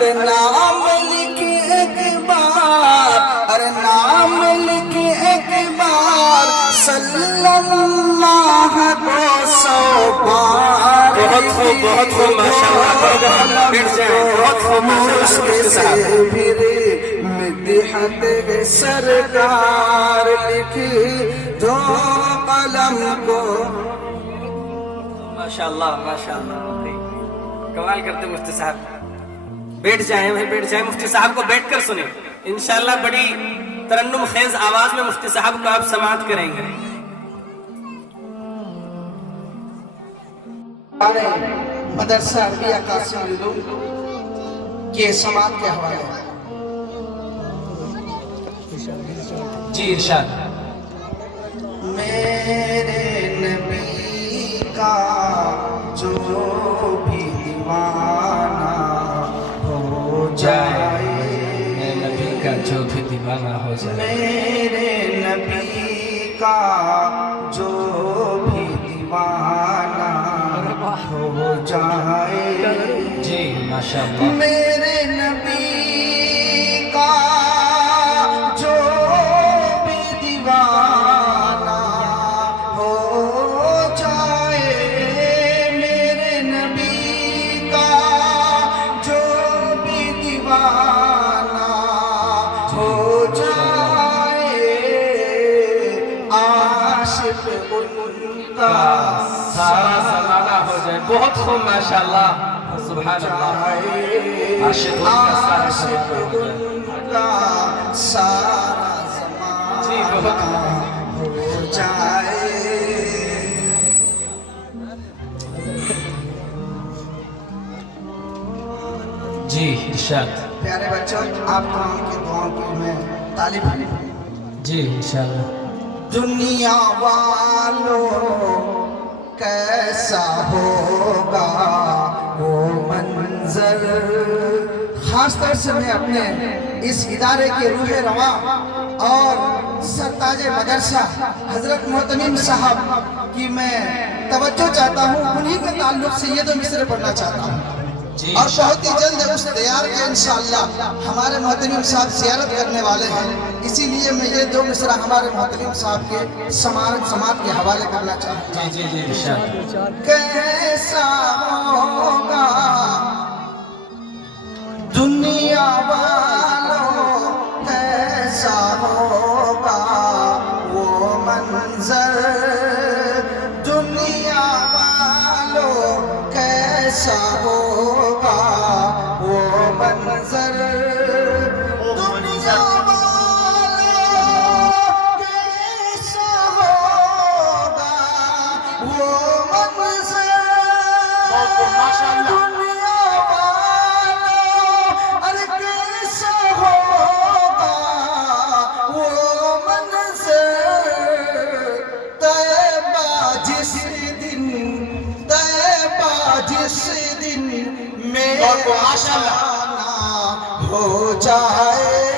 ارے نام لکھ ایک بار، ارے نام لکھ ایک بار، صلی اللہ 200 بار۔ بہت خوب ماشاءاللہ، بیٹھ جائیں، بہت خوب ماشاءاللہ۔ پھر مدحت سرکار لکھی جو قلم کو۔ ماشاءاللہ ماشاءاللہ، کمال کرتے مفتی صاحب۔ بیٹھ جائیں بھائی، بیٹھ جائیں، مفتی صاحب کو بیٹھ کر سنیں انشاءاللہ۔ بڑی ترنم خیز آواز میں مفتی صاحب کو آپ سماعت کریں گے۔ مدرسہ عربیہ قاسم العلوم کے سماعت کے حوالے۔ جی ارشاد۔ میرے نبی کا جو بھی دیوانہ ہو جائے، میرے نبی کا جو بھی دیوانہ ہو جائے، میرے نبی کا جو بھی دیوانہ ہو جائے، جی ماشاءاللہ، میرے نبی کا جو بھی دیوانہ ہو جائے، میرے نبی کا جو بھی دیوانہ ہو جائے، عاشق ان کا سارا زمانہ ہو جائے۔ بہت خوب ماشاءاللہ، سبحان اللہ۔ عاشق ان کا سارا زمانہ جی بہت ہو جائے۔ جی ارشاد۔ پیارے بچوں، آپ تمام کی دعاؤں کی میں طالب ہوں۔ جی انشاءاللہ۔ دنیا والوں کیسا ہوگا وہ منظر۔ خاص طور سے میں اپنے اس ادارے کے روح رواں اور سرتاج مدرسہ حضرت محتمیم صاحب کی میں توجہ چاہتا ہوں، انہی کے تعلق سے یہ دو مصرے پڑھنا چاہتا ہوں، اور بہت ہی جلد اس دیار کے انشاءاللہ ہمارے محتمیم صاحب زیارت کرنے والے ہیں، اسی لیے میں یہ دو مصرع ہمارے محتمیم صاحب کے سماعت کے حوالے کرنا چاہتا ہوں۔ جی جی ارشاد۔ کیسا ہوگا دنیا والوں، کیسا ہوگا وہ منظر، دنیا والوں کیسا ہوگا وہ منظر، دنیا والوں کیسا ہوگا وہ منظر، دنیا والوں ارے کیسا ہوگا وہ منظر، طیبہ جس دن، طیبہ جس دن میرا جانا ہو جائے،